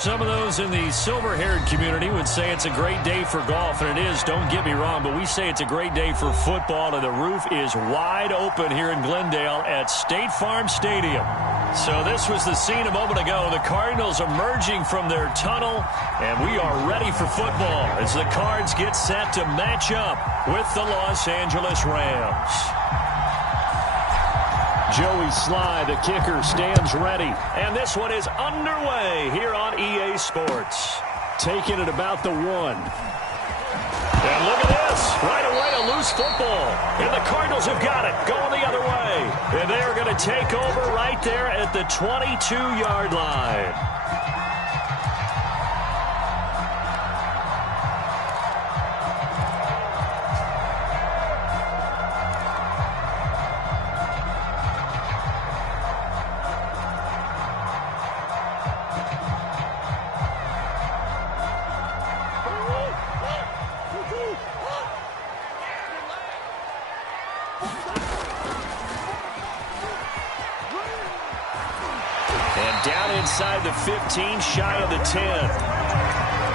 Some of those in the silver-haired community would say it's a great day for golf, and it is, don't get me wrong, but we say it's a great day for football, and the roof is wide open here in Glendale at State Farm Stadium. So this was the scene a moment ago. The Cardinals emerging from their tunnel, and we are ready for football as the Cards get set to match up with the Los Angeles Rams. Joey Sly, the kicker, stands ready. And this one is underway here on EA Sports. Taking it about the 1. And look at this. Right away, a loose football. And the Cardinals have got it. Going the other way. And they are going to take over right there at the 22-yard line. Down inside the 15, shy of the 10.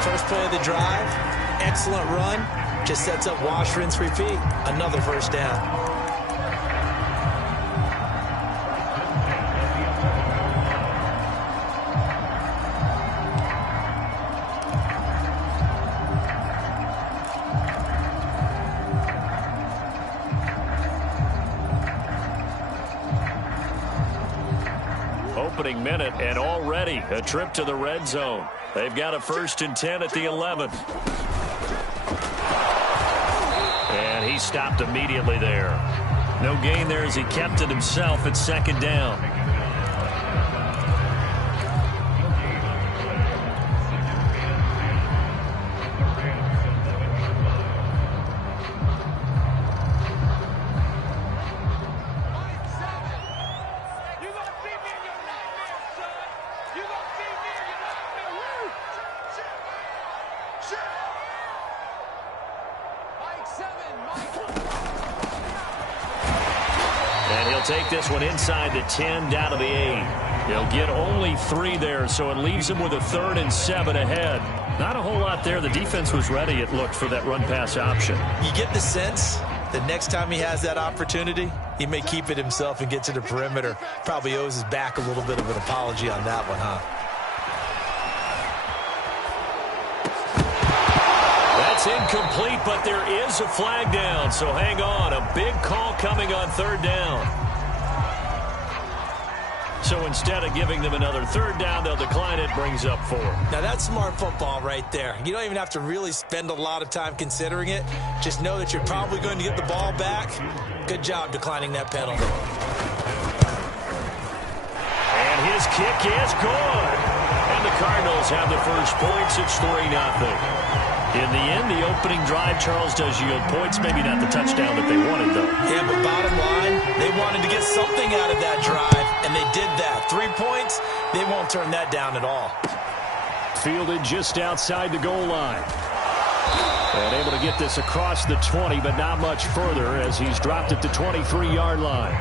First play of the drive, excellent run. Just sets up wash, rinse, repeat. Another first down. Opening minute, and already a trip to the red zone. They've got a 1st and 10 at the 11. And he stopped immediately there. No gain there as he kept it himself at 2nd down. And he'll take this one inside the 10, down to the 8. He'll get only 3 there, so it leaves him with a 3rd and 7 ahead. Not a whole lot there. The defense was ready, it looked, for that run-pass option. You get the sense that next time he has that opportunity, he may keep it himself and get to the perimeter. Probably owes his back a little bit of an apology on that one, huh? That's incomplete, but there is a flag down, so hang on. A big call coming on 3rd down. So instead of giving them another 3rd down, they'll decline it, brings up 4. Now that's smart football right there. You don't even have to really spend a lot of time considering it. Just know that you're probably going to get the ball back. Good job declining that penalty. And his kick is good. And the Cardinals have the first points. It's 3-0. In the end, the opening drive, Charles, does yield points. Maybe not the touchdown that they wanted, though. Yeah, but bottom line, they wanted to get something out of that drive, and they did that. 3 points, they won't turn that down at all. Fielded just outside the goal line. And able to get this across the 20, but not much further as he's dropped at the 23-yard line.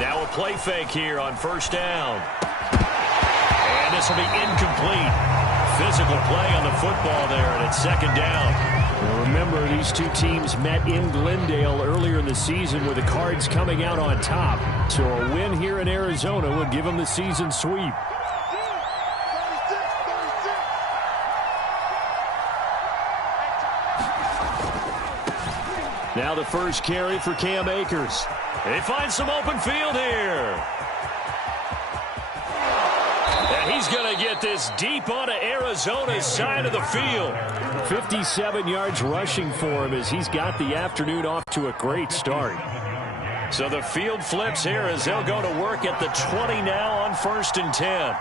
Now a play fake here on 1st down. And this will be incomplete. Physical play on the football there, and it's 2nd down. Well, remember, these two teams met in Glendale earlier in the season with the Cards coming out on top. So a win here in Arizona would give them the season sweep. Now the first carry for Cam Akers. They find some open field here. And he's going to get this deep onto Arizona's side of the field. 57 yards rushing for him as he's got the afternoon off to a great start. So the field flips here as they'll go to work at the 20 now on 1st and 10.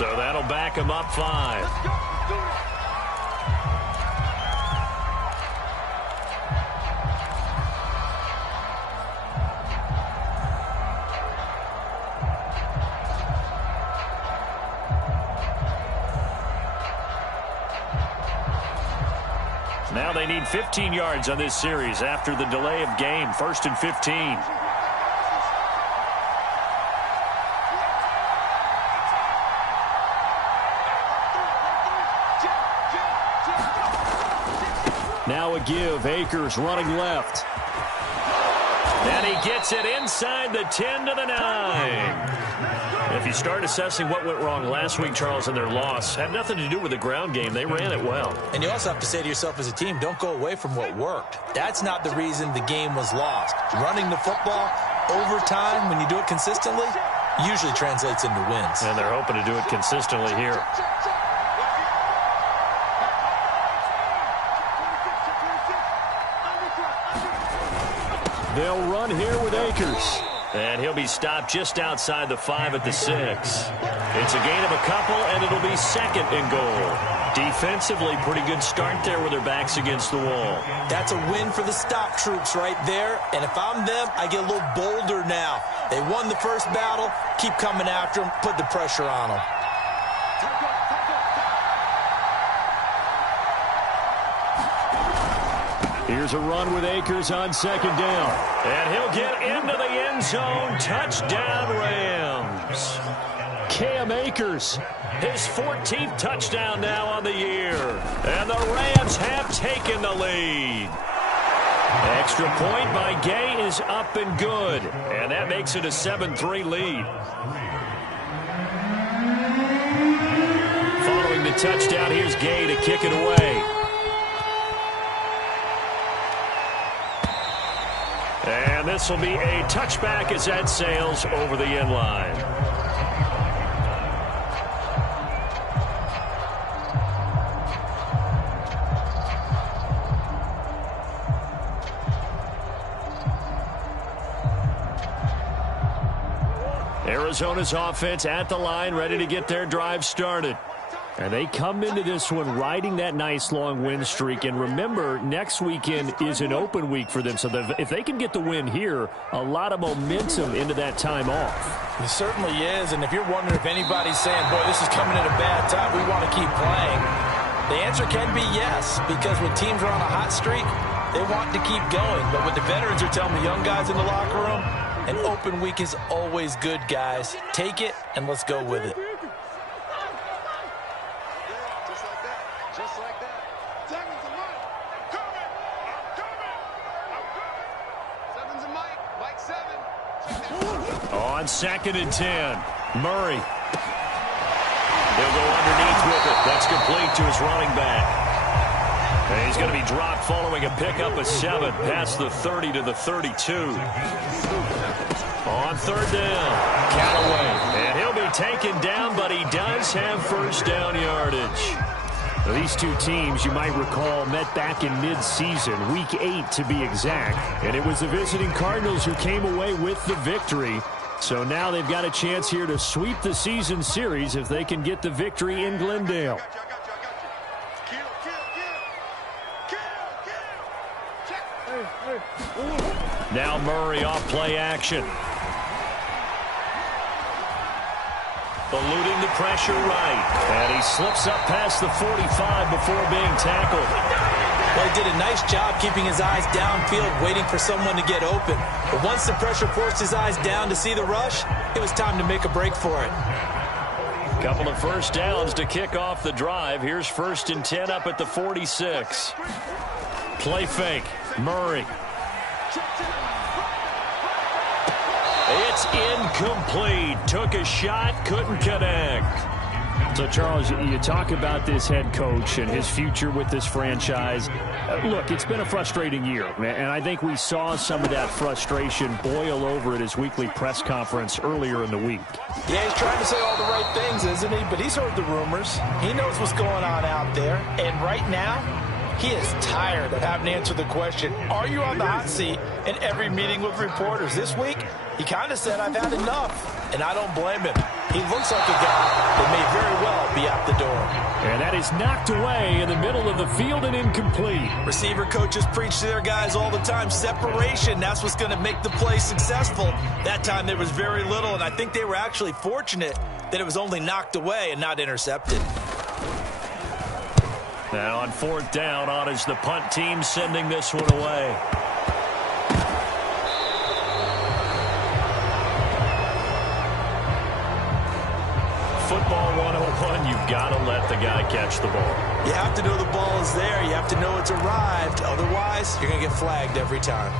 So that'll back him up 5. Now they need 15 yards on this series after the delay of game. 1st and 15. Now a give. Akers running left. And he gets it inside the 10 to the 9. If you start assessing what went wrong last week, Charles, in their loss, had nothing to do with the ground game. They ran it well. And you also have to say to yourself as a team, don't go away from what worked. That's not the reason the game was lost. Running the football over time, when you do it consistently, usually translates into wins. And they're hoping to do it consistently here. They'll run here with Akers. And he'll be stopped just outside the 5 at the 6. It's a gain of a couple, and it'll be 2nd and goal. Defensively, pretty good start there with their backs against the wall. That's a win for the stop troops right there. And if I'm them, I get a little bolder now. They won the first battle. Keep coming after them. Put the pressure on them. Here's a run with Akers on 2nd down. And he'll get into the end zone. Touchdown, Rams. Cam Akers, his 14th touchdown now on the year. And the Rams have taken the lead. Extra point by Gay is up and good. And that makes it a 7-3 lead. Following the touchdown, here's Gay to kick it away. And this will be a touchback as that sails over the end line. Arizona's offense at the line, ready to get their drive started. And they come into this one riding that nice long win streak. And remember, next weekend is an open week for them. So if they can get the win here, a lot of momentum into that time off. It certainly is. And if you're wondering if anybody's saying, boy, this is coming at a bad time, we want to keep playing, the answer can be yes. Because when teams are on a hot streak, they want to keep going. But what the veterans are telling the young guys in the locker room, an open week is always good, guys. Take it, and let's go with it. On 2nd and 10, Murray. He'll go underneath with it. That's complete to his running back. And he's going to be dropped following a pickup of 7 past the 30 to the 32. On 3rd down, Callaway. And he'll be taken down, but he does have first down yardage. Now, these two teams, you might recall, met back in mid-season, week 8 to be exact. And it was the visiting Cardinals who came away with the victory. So now they've got a chance here to sweep the season series if they can get the victory in Glendale. Now Murray off play action. Eluding the pressure right. And he slips up past the 45 before being tackled. Well, he did a nice job keeping his eyes downfield, waiting for someone to get open. But once the pressure forced his eyes down to see the rush, it was time to make a break for it. Couple of first downs to kick off the drive. Here's 1st and 10 up at the 46. Play fake. Murray. It's incomplete. Took a shot, couldn't connect. So, Charles, you talk about this head coach and his future with this franchise. Look, it's been a frustrating year, and I think we saw some of that frustration boil over at his weekly press conference earlier in the week. Yeah, he's trying to say all the right things, isn't he? But he's heard the rumors. He knows what's going on out there. And right now, he is tired of having to answer the question, are you on the hot seat in every meeting with reporters? This week, he kind of said, I've had enough, and I don't blame him. He looks like a guy that may very well be out the door. And that is knocked away in the middle of the field and incomplete. Receiver coaches preach to their guys all the time. Separation, that's what's going to make the play successful. That time there was very little, and I think they were actually fortunate that it was only knocked away and not intercepted. Now on fourth down, on is the punt team sending this one away. Football 101, you've got to let the guy catch the ball. You have to know the ball is there. You have to know it's arrived. Otherwise, you're going to get flagged every time.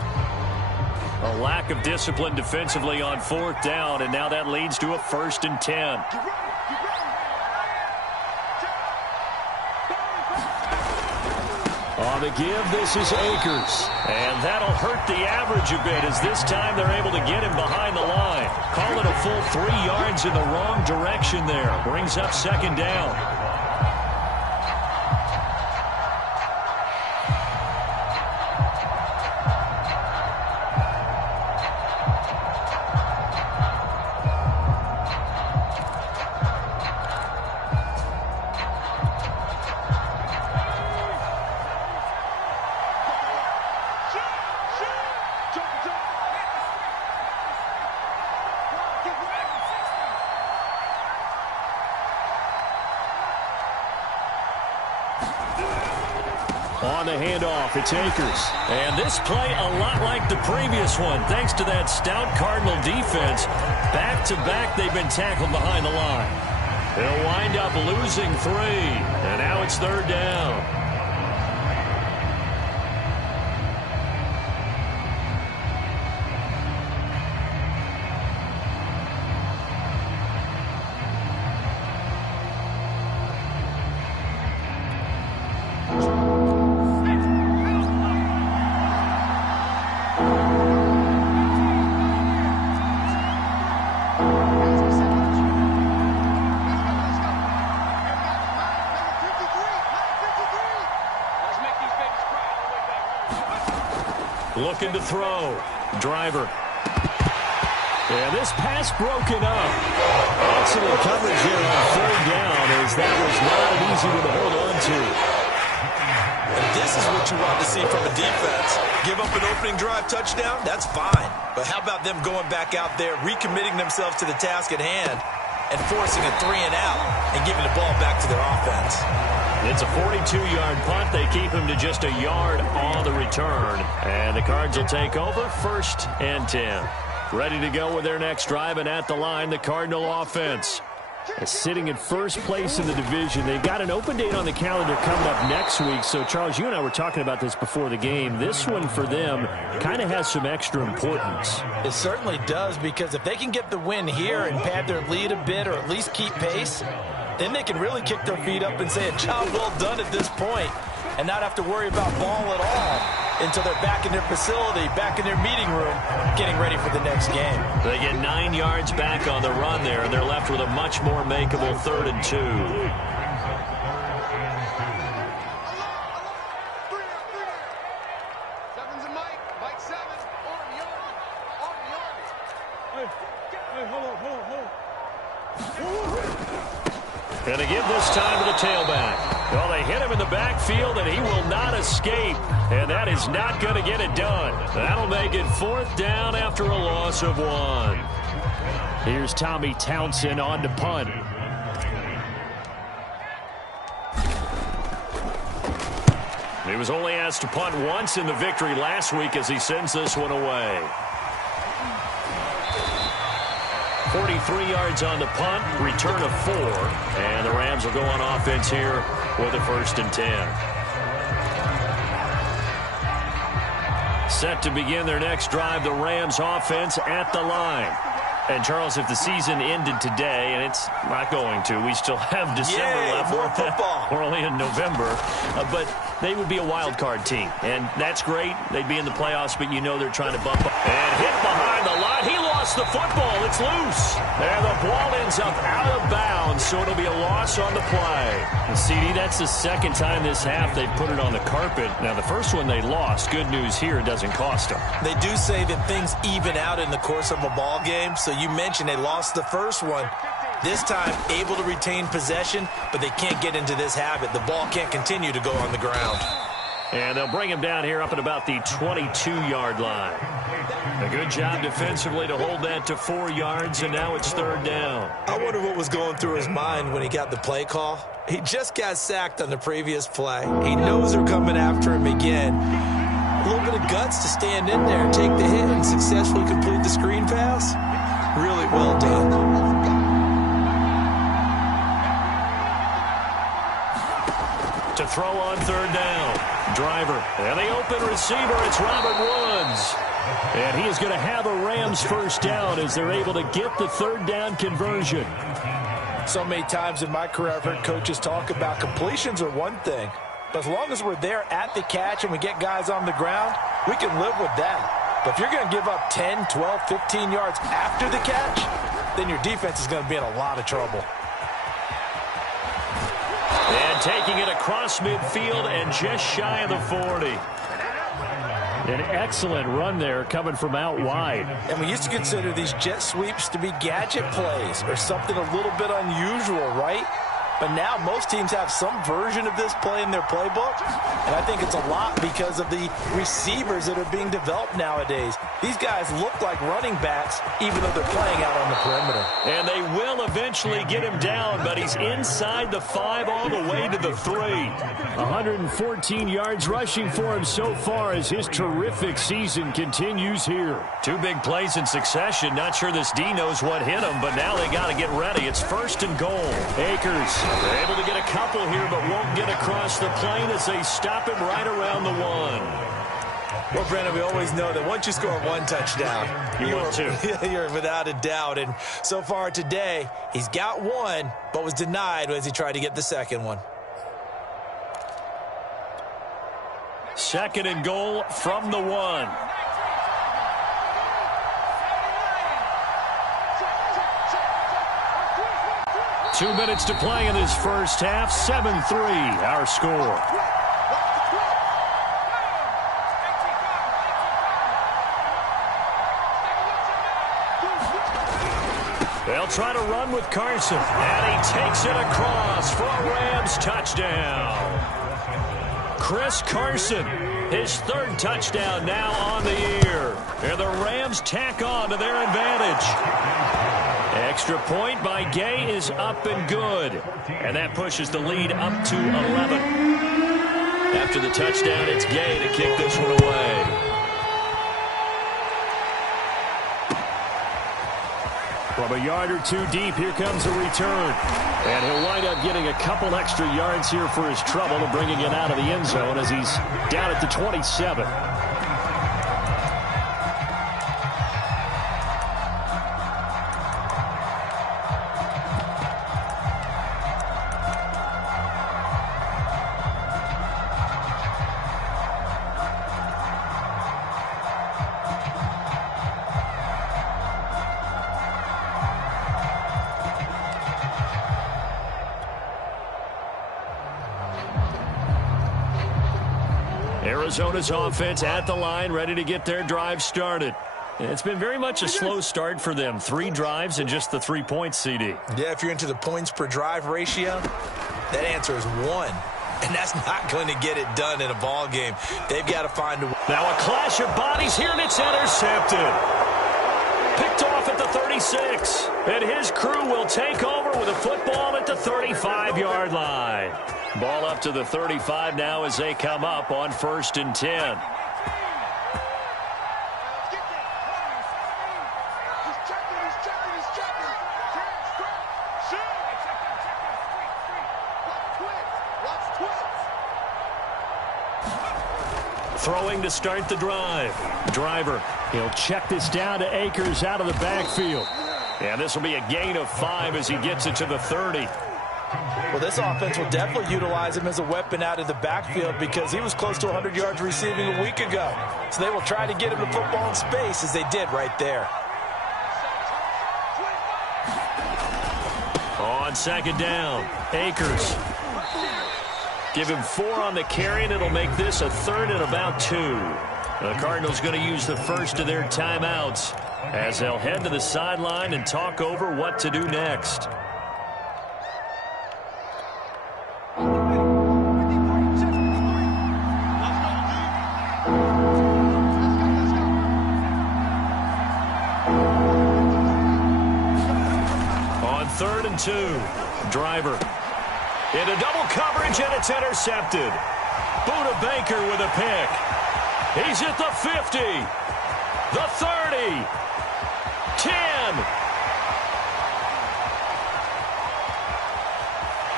A lack of discipline defensively on fourth down, and now that leads to a 1st and 10. On the give, this is Akers. And that'll hurt the average a bit, as this time they're able to get him behind the line. Call it a full 3 yards in the wrong direction there. Brings up 2nd down. On the handoff, it's Akers. And this play a lot like the previous one, thanks to that stout Cardinal defense. Back-to-back, they've been tackled behind the line. They'll wind up losing 3, and now it's 3rd down. Looking to throw. Driver. And this pass broken up. Excellent coverage here on 3rd down, as that was not an easy one to hold on to. And this is what you want to see from a defense. Give up an opening drive touchdown, that's fine. But how about them going back out there, recommitting themselves to the task at hand, and forcing a 3 and out, and giving the ball back to their offense. It's a 42-yard punt. They keep him to just a yard on the return. And the Cards will take over, 1st and 10. Ready to go with their next drive, and at the line, the Cardinal offense. Sitting in first place in the division. They've got an open date on the calendar coming up next week. So, Charles, you and I were talking about this before the game. This one for them kind of has some extra importance. It certainly does, because if they can get the win here and pad their lead a bit, or at least keep pace, then they can really kick their feet up and say a job well done at this point, and not have to worry about ball at all until they're back in their facility, back in their meeting room, getting ready for the next game. They get 9 yards back on the run there, and they're left with a much more makeable 3rd and 2. And they give this time to the tailback. Well, they hit him in the backfield, and he will not escape. And that is not going to get it done. That'll make it 4th down after a loss of 1. Here's Tommy Townsend on to punt. He was only asked to punt once in the victory last week as he sends this one away. 43 yards on the punt, return of 4, and the Rams will go on offense here with a 1st and 10. Set to begin their next drive, the Rams offense at the line. And, Charles, if the season ended today, and it's not going to, we still have December left. More football. We're only in November. But they would be a wild card team, and that's great. They'd be in the playoffs, but you know they're trying to bump up. And hit behind the line. He lost the football. It's loose. And the ball ends up out of bounds, so it'll be a loss on the play. And CD, that's the 2nd time this half they've put it on the carpet. Now, the first one they lost. Good news here, it doesn't cost them. They do say that things even out in the course of a ball game, so you mentioned they lost the first one. This time, able to retain possession, but they can't get into this habit. The ball can't continue to go on the ground. And they'll bring him down here up at about the 22-yard line. A good job defensively to hold that to 4 yards, and now it's 3rd down. I wonder what was going through his mind when he got the play call. He just got sacked on the previous play. He knows they're coming after him again. A little bit of guts to stand in there and take the hit and successfully complete the screen pass. Really well done. To throw on 3rd down. Driver. And the open receiver, it's Robert Woods. And he is going to have a Rams first down as they're able to get the 3rd down conversion. So many times in my career I've heard coaches talk about completions are one thing. But as long as we're there at the catch and we get guys on the ground, we can live with that. But if you're going to give up 10, 12, 15 yards after the catch, then your defense is going to be in a lot of trouble. And taking it across midfield and just shy of the 40. An excellent run there coming from out wide. And we used to consider these jet sweeps to be gadget plays or something a little bit unusual, right? But now most teams have some version of this play in their playbook. And I think it's a lot because of the receivers that are being developed nowadays. These guys look like running backs even though they're playing out on the perimeter. And they will eventually get him down, but he's inside the 5 all the way to the 3. 114 yards rushing for him so far as his terrific season continues here. 2 big plays in succession. Not sure this D knows what hit him, but now they got to get ready. It's 1st and goal. Akers they're able to get a couple here, but won't get across the plane as they stop him right around the 1. Well, Brandon, we always know that once you score 1 touchdown, you're without a doubt. And so far today, he's got 1, but was denied as he tried to get the 2nd one. 2nd and goal from the 1. Two minutes to play in this first half. 7-3 our score. They'll try to run with Carson. And he takes it across for a Rams touchdown. Chris Carson, his 3rd touchdown now on the year. And the Rams tack on to their advantage. Extra point by Gay is up and good. And that pushes the lead up to 11. After the touchdown, it's Gay to kick this one away. From a yard or 2 deep, here comes a return. And he'll wind up getting a couple extra yards here for his trouble and bringing it out of the end zone as he's down at the 27. Arizona's offense at the line, ready to get their drive started. It's been very much a slow start for them. 3 drives and just the 3 points, CD. Yeah, if you're into the points per drive ratio, that answer is 1. And that's not going to get it done in a ball game. They've got to find a way. Now a clash of bodies here, and it's intercepted. Picked off at the 36. And his crew will take over with a football at the 35-yard line. Ball up to the 35 now as they come up on 1st and 10. Throwing to start the drive. Driver, he'll check this down to Akers out of the backfield. And this will be a gain of 5 as he gets it to the 30. Well, this offense will definitely utilize him as a weapon out of the backfield because he was close to 100 yards receiving a week ago. So they will try to get him the football in space as they did right there. On 2nd down, Akers. Give him 4 on the carry, and it'll make this a 3rd and about 2. The Cardinals going to use the first of their timeouts as they'll head to the sideline and talk over what to do next. On 3rd and 2, Driver into double coverage, and it's intercepted. Buda Baker with a pick. He's at the 50, the 30, 10.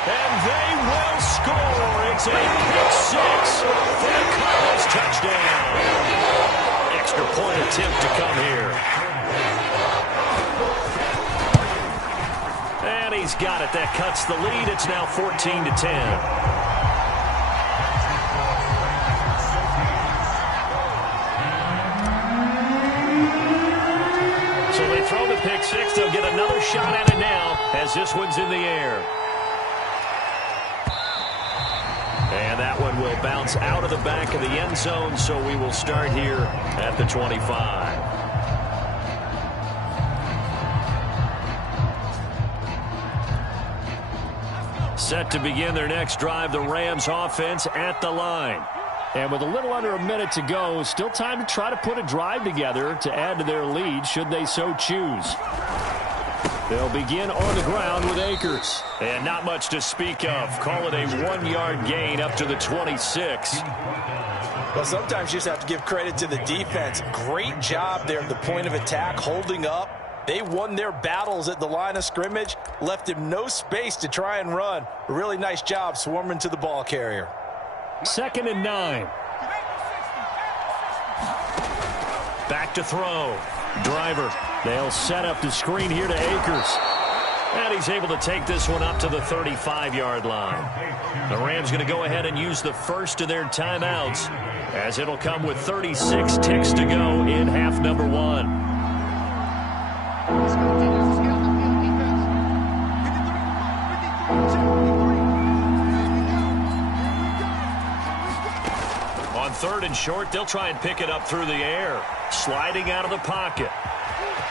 And they will score. It's a pick six for the Cardinals touchdown. Extra point attempt to come here. And he's got it. That cuts the lead. It's now 14-10. Throw the pick six. They'll get another shot at it now as this one's in the air. And that one will bounce out of the back of the end zone, so we will start here at the 25. Set to begin their next drive, the Rams offense at the line. And with a little under a minute to go, still time to try to put a drive together to add to their lead should they so choose. They'll begin on the ground with Akers. And not much to speak of. Call it a 1-yard gain up to the 26. Well, sometimes you just have to give credit to the defense. Great job there at the point of attack, holding up. They won their battles at the line of scrimmage, left him no space to try and run. A really nice job swarming to the ball carrier. 2nd and 9. Back to throw. Driver. They'll set up the screen here to Akers. And he's able to take this one up to the 35-yard line. The Rams going to go ahead and use the first of their timeouts as it'll come with 36 ticks to go in half number 1. On 3rd and short, they'll try and pick it up through the air. Sliding out of the pocket.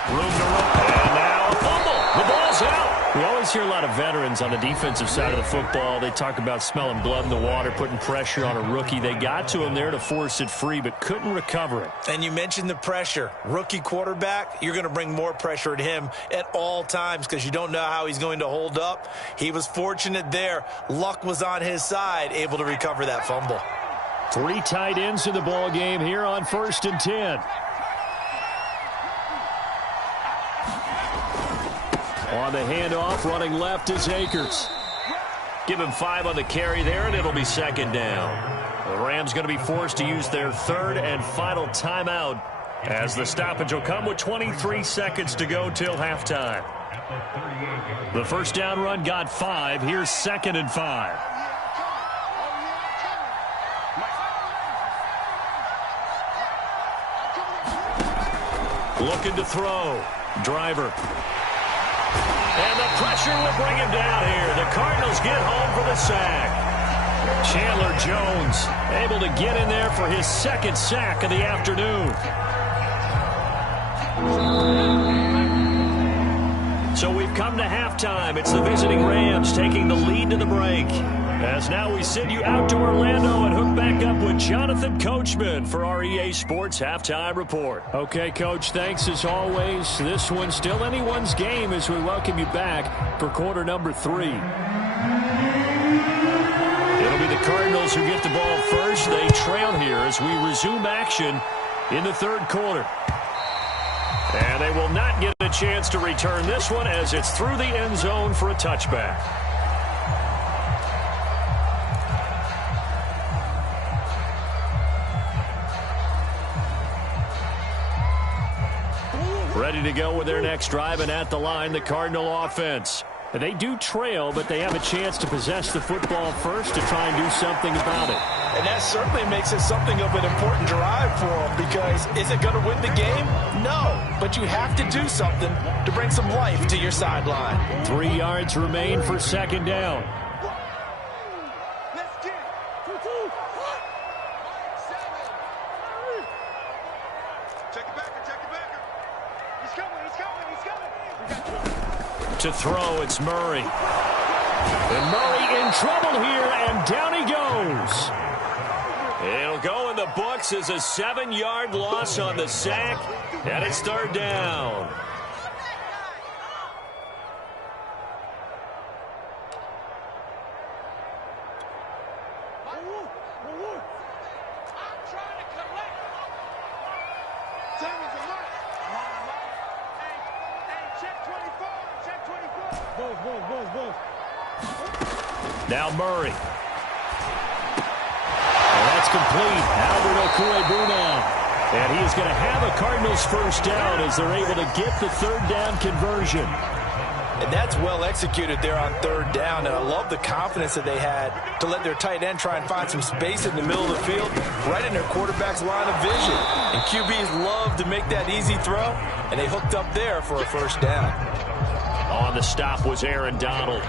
Room to run. And now a fumble. The ball's out. We always hear a lot of veterans on the defensive side of the football. They talk about smelling blood in the water, putting pressure on a rookie. They got to him there to force it free, but couldn't recover it. And you mentioned the pressure. Rookie quarterback, you're going to bring more pressure at him at all times because you don't know how he's going to hold up. He was fortunate there. Luck was on his side, able to recover that fumble. 3 tight ends in the ball game here on 1st and 10. On the handoff, running left is Akers. Give him 5 on the carry there, and it'll be 2nd down. The Rams going to be forced to use their 3rd and final timeout as the stoppage will come with 23 seconds to go till halftime. The first down run got 5. Here's 2nd and 5. Looking to throw. Driver. And the pressure will bring him down here. The Cardinals get home for the sack. Chandler Jones able to get in there for his 2nd sack of the afternoon. So we've come to halftime. It's the visiting Rams taking the lead to the break. As now we send you out to Orlando and hook back up with Jonathan Coachman for our EA Sports Halftime Report. Okay, Coach, thanks as always. This one's still anyone's game as we welcome you back for quarter number 3. It'll be the Cardinals who get the ball first. They trail here as we resume action in the 3rd quarter. And they will not get a chance to return this one as it's through the end zone for a touchback. Ready to go with their next drive, and at the line, the Cardinal offense. They do trail, but they have a chance to possess the football first to try and do something about it. And that certainly makes it something of an important drive for them because is it going to win the game? No, but you have to do something to bring some life to your sideline. 3 yards remain for 2nd down. To throw, it's Murray. And Murray in trouble here, and down he goes. It'll go in the books as a 7-yard loss on the sack, and it's third down. Now Murray. And that's complete. Albert Okwuegbunam. And he is going to have a Cardinals first down as they're able to get the third down conversion. And that's well executed there on third down. And I love the confidence that they had to let their tight end try and find some space in the middle of the field, right in their quarterback's line of vision. And QBs love to make that easy throw, and they hooked up there for a first down. On the stop was Aaron Donald.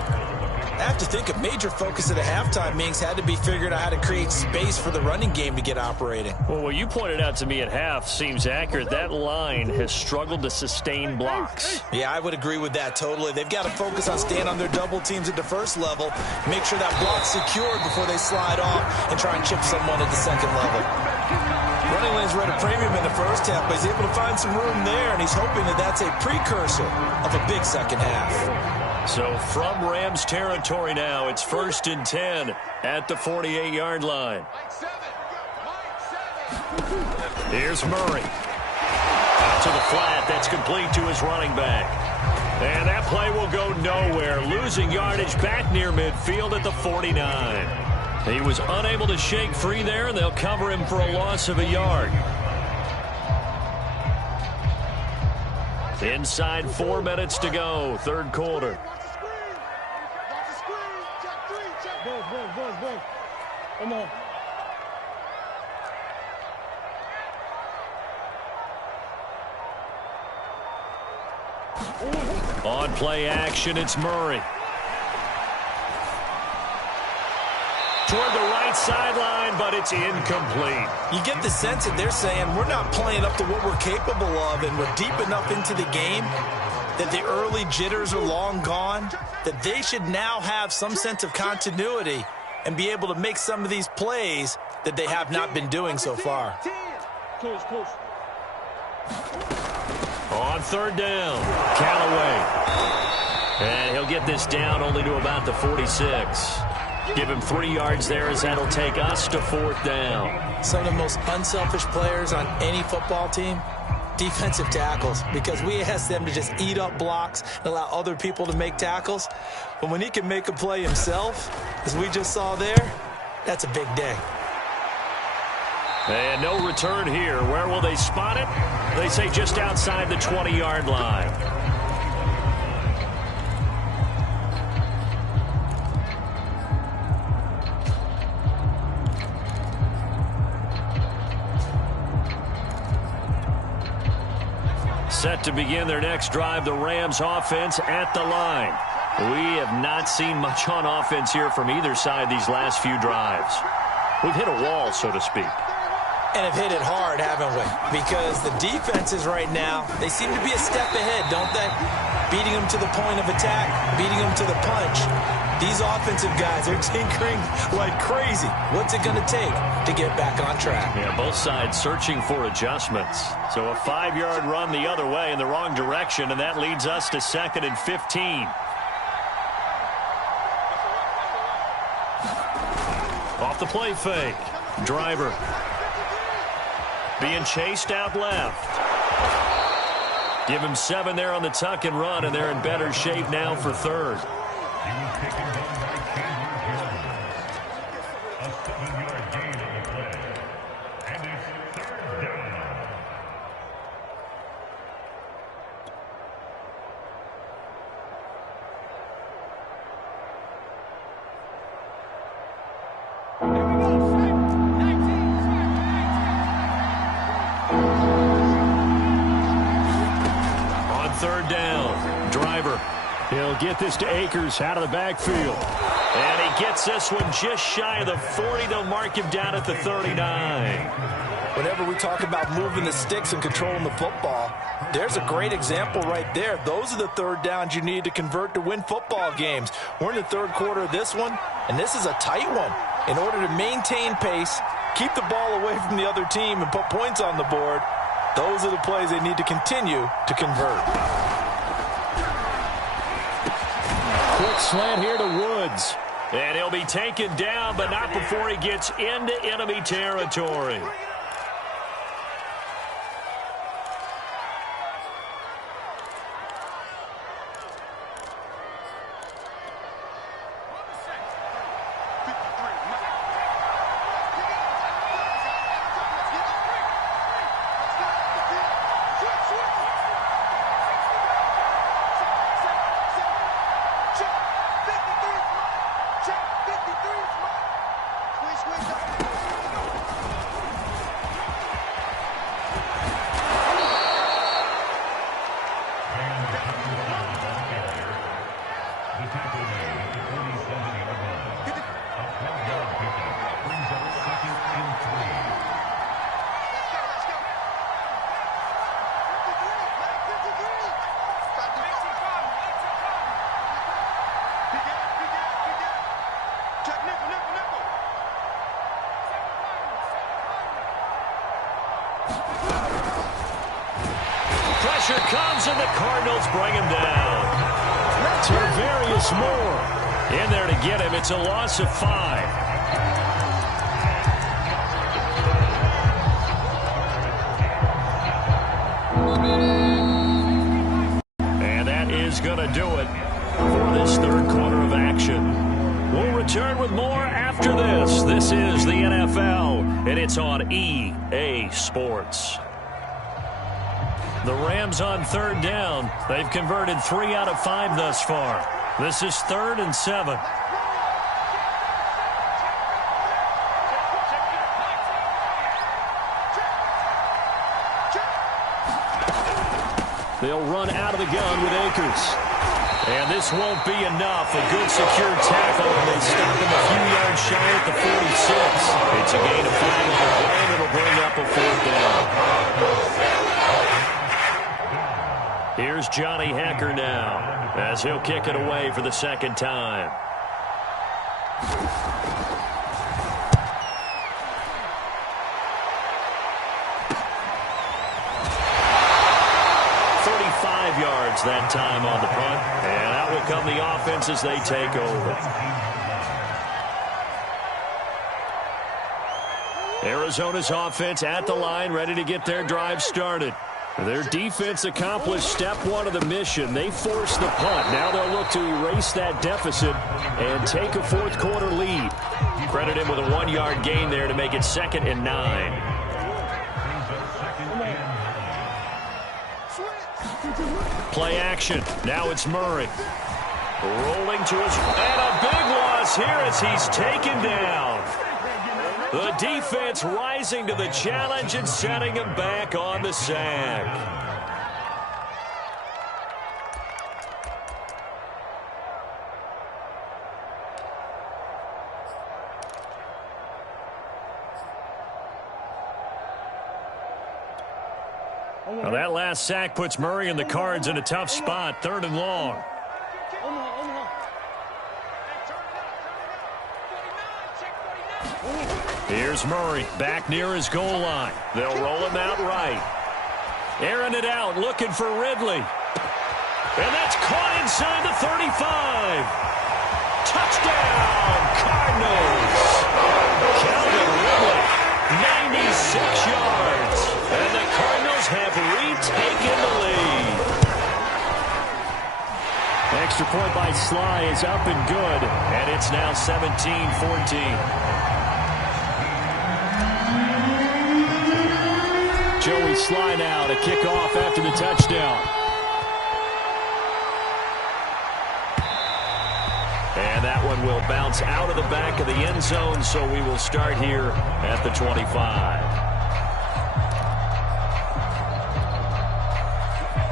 I have to think a major focus of the halftime meetings had to be figuring out how to create space for the running game to get operating. Well, what you pointed out to me at half seems accurate. That line has struggled to sustain blocks. Yeah, I would agree with that totally. They've got to focus on staying on their double teams at the first level, make sure that block's secured before they slide off and try and chip someone at the second level. Running lanes were at a premium in the first half, but he's able to find some room there, and he's hoping that that's a precursor of a big second half. So from Rams territory now, it's 1st and 10 at the 48-yard line. Here's Murray. Out to the flat. That's complete to his running back. And that play will go nowhere. Losing yardage back near midfield at the 49. He was unable to shake free there, and they'll cover him for a loss of a yard. Inside 4 minutes to go, third quarter. Come on. On play action, it's Murray. Toward the right sideline, but it's incomplete. You get the sense that they're saying we're not playing up to what we're capable of, and we're deep enough into the game that the early jitters are long gone, that they should now have some sense of continuity and be able to make some of these plays that they have not been doing so far. On third down, Callaway. And he'll get this down only to about the 46. Give him 3 yards there as that'll take us to fourth down. Some of the most unselfish players on any football team, defensive tackles, because we ask them to just eat up blocks and allow other people to make tackles. But when he can make a play himself, as we just saw there, that's a big day. And no return here. Where will they spot it? They say just outside the 20-yard line. Set to begin their next drive, the Rams offense at the line. We have not seen much on offense here from either side these last few drives. We've hit a wall, so to speak. And have hit it hard, haven't we? Because the defenses right now, they seem to be a step ahead, don't they? Beating them to the point of attack, beating them to the punch. These offensive guys are tinkering like crazy. What's it going to take to get back on track? Yeah, both sides searching for adjustments. So a 5-yard run the other way in the wrong direction, and that leads us to 2nd and 15. Off the play fake. Driver. Being chased out left. Give him 7 there on the tuck and run, and they're in better shape now for third. Third down. Driver. He'll get this to Akers out of the backfield. And he gets this one just shy of the 40. They'll mark him down at the 39. Whenever we talk about moving the sticks and controlling the football, there's a great example right there. Those are the third downs you need to convert to win football games. We're in the third quarter of this one, and this is a tight one. In order to maintain pace, keep the ball away from the other team, and put points on the board, those are the plays they need to continue to convert. Quick slant here to Woods. And he'll be taken down, but not before he gets into enemy territory. Pressure comes, and the Cardinals bring him down. Tarvarius Moore in there to get him. It's a loss of 5. And that is going to do it for this third quarter of action. We'll return with more after this. This is the NFL, and it's on EA Sports. The Rams on third down. They've converted 3 out of 5 thus far. This is 3rd and 7. They'll run out of the gun with Akers. And this won't be enough. A good secure tackle, and they stop him a few yards shy at the 46. It's a gain of 5 on the play, and it'll bring up a 4th down. Here's Johnny Hekker now, as he'll kick it away for the second time. Yards that time on the punt, and out will come the offense as they take over. Arizona's offense at the line, ready to get their drive started. Their defense accomplished step 1 of the mission. They forced the punt. Now they'll look to erase that deficit and take a fourth quarter lead. Credit him with a 1-yard gain there to make it 2nd and 9. Play action. Now it's Murray. Rolling to his... And a big loss here as he's taken down. The defense rising to the challenge and setting him back on the sack. Now that last sack puts Murray and the Cards in a tough spot, 3rd and long. Here's Murray back near his goal line. They'll roll him out right. Airing it out, looking for Ridley. And that's caught inside the 35. Touchdown, Cardinals. Calvin Ridley, 96 yards. And the Cardinals have retaken the lead. Extra point by Sly is up and good. And it's now 17-14. Joey Sly now to kick off after the touchdown. And that one will bounce out of the back of the end zone, so we will start here at the 25.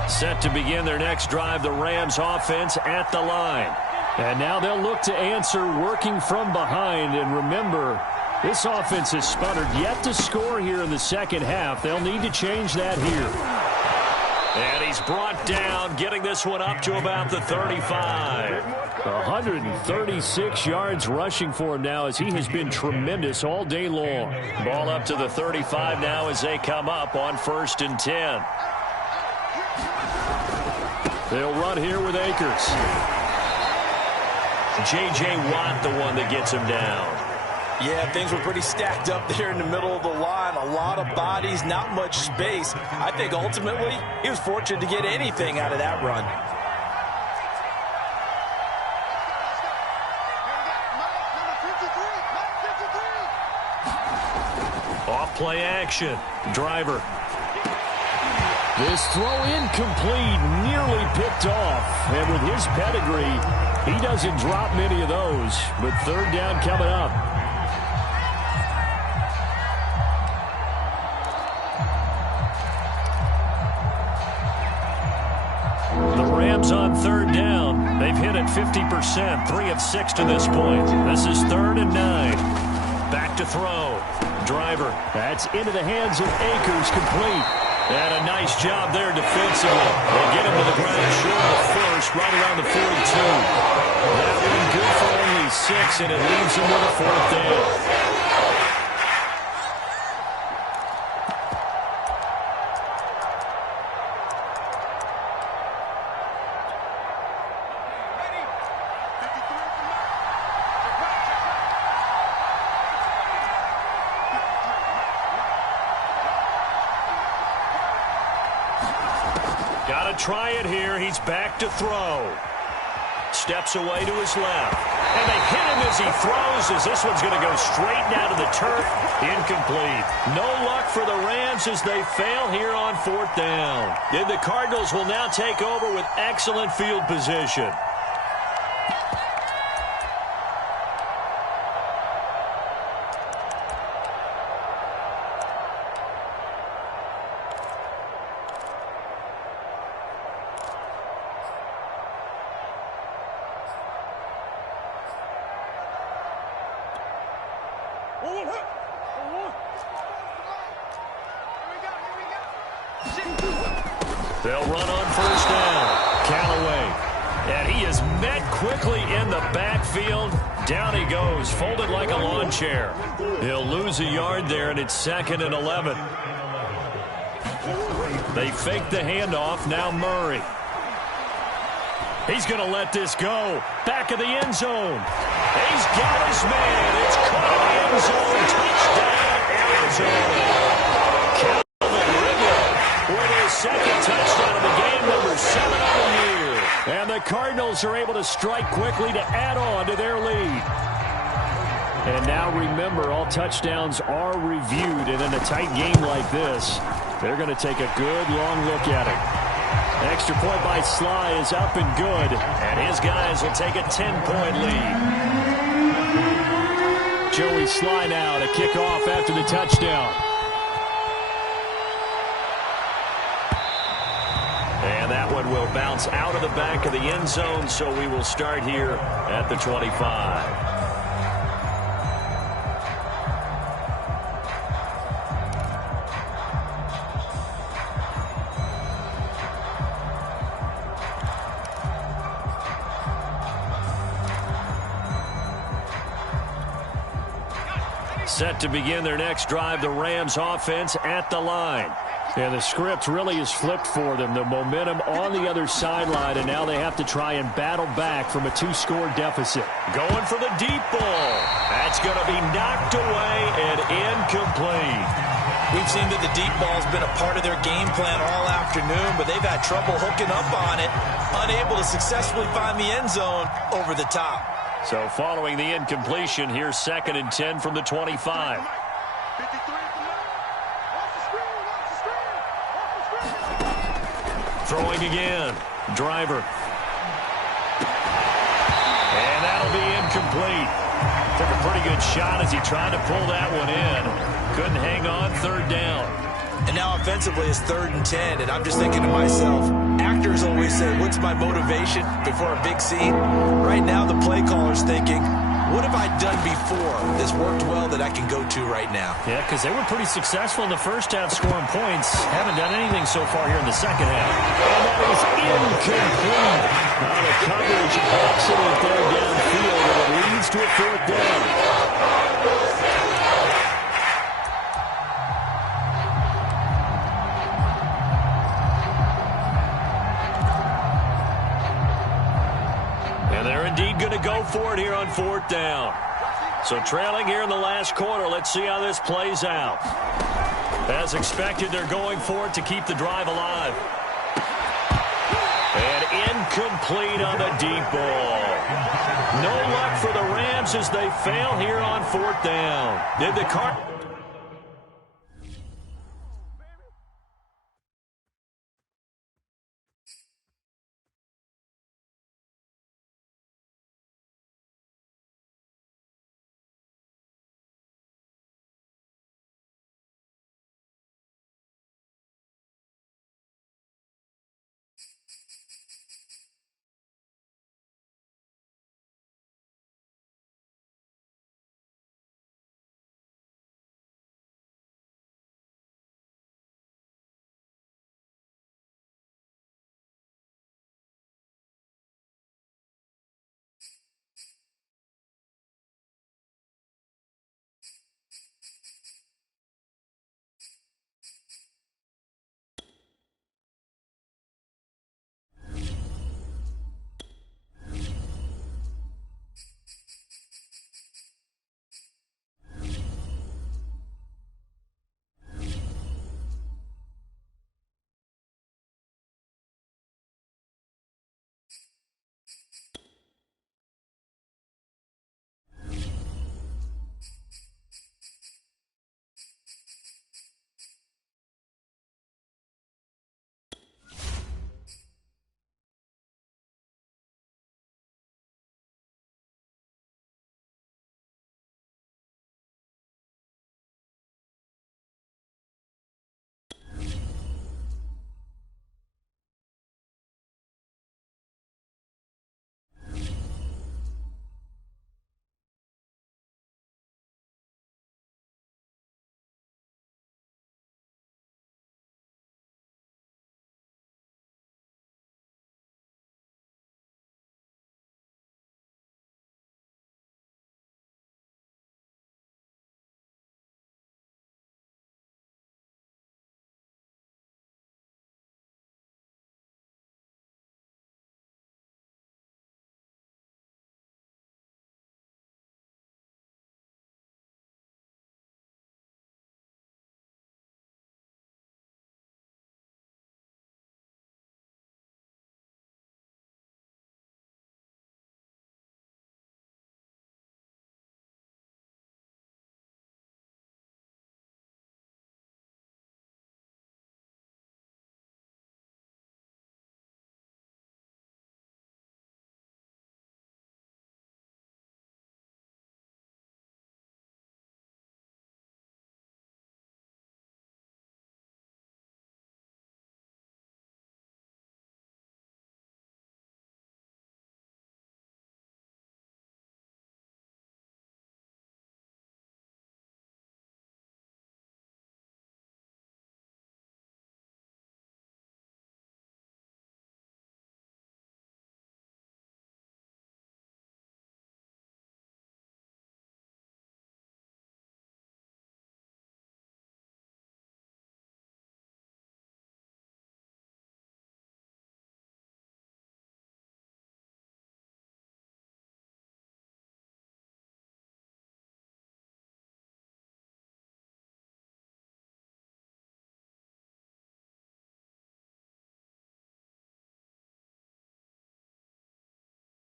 Set to begin their next drive, the Rams offense at the line. And now they'll look to answer working from behind. And remember, this offense has sputtered yet to score here in the second half. They'll need to change that here. And he's brought down, getting this one up to about the 35. 136 yards rushing for him now as he has been tremendous all day long. Ball up to the 35 now as they come up on 1st and 10. They'll run here with Akers. J.J. Watt, the one that gets him down. Yeah, things were pretty stacked up there in the middle of the line. A lot of bodies, not much space. I think ultimately he was fortunate to get anything out of that run. Off play action. Driver. This throw incomplete, nearly picked off. And with his pedigree, he doesn't drop many of those. But 3rd down coming up. On 3rd down. They've hit it 50%, 3 of 6 to this point. This is 3rd and 9. Back to throw. Driver. That's into the hands of Akers, complete. And a nice job there defensively. They get him to the ground short of the first, right around the 42. That one good for only 6, and it leaves him with a 4th down. Got to try it here. He's back to throw. Steps away to his left. And they hit him as he throws, as this one's going to go straight down to the turf. Incomplete. No luck for the Rams as they fail here on 4th down. And the Cardinals will now take over with excellent field position. They'll run on 1st down. Callaway. And he is met quickly in the backfield. Down he goes, folded like a lawn chair. He'll lose a yard there, and it's 2nd and 11. They fake the handoff. Now Murray. He's going to let this go. Back of the end zone. He's got his man. It's caught in the end zone. Touchdown, Arizona. With his 2nd touchdown of the game, number 7 on the year. And the Cardinals are able to strike quickly to add on to their lead. And now remember, all touchdowns are reviewed. And in a tight game like this, they're going to take a good long look at it. Extra point by Sly is up and good. And his guys will take a 10-point lead. Joey Sly now to kick off after the touchdown. And that one will bounce out of the back of the end zone, so we will start here at the 25. Set to begin their next drive, the Rams offense at the line. And the script really is flipped for them. The momentum on the other sideline, and now they have to try and battle back from a 2-score deficit. Going for the deep ball. That's going to be knocked away and incomplete. We've seen that the deep ball's been a part of their game plan all afternoon, but they've had trouble hooking up on it, unable to successfully find the end zone over the top. So following the incompletion, here's 2nd and 10 from the 25. Throwing again. Driver. And that'll be incomplete. Took a pretty good shot as he tried to pull that one in. Couldn't hang on. 3rd down. And now offensively it's 3rd and 10, and I'm just thinking to myself, actors always say, what's my motivation before a big scene? Right now, the play caller's thinking, what have I done before that's worked well that I can go to right now? Yeah, because they were pretty successful in the first half scoring points. Haven't done anything so far here in the second half. And that is incomplete. Now the coverage excellent there downfield, and it leads to a fourth down. And they're indeed going to go for it here on fourth down. So trailing here in the last quarter. Let's see how this plays out. As expected, they're going for it to keep the drive alive. And incomplete on the deep ball. No luck for the Rams as they fail here on fourth down. Did the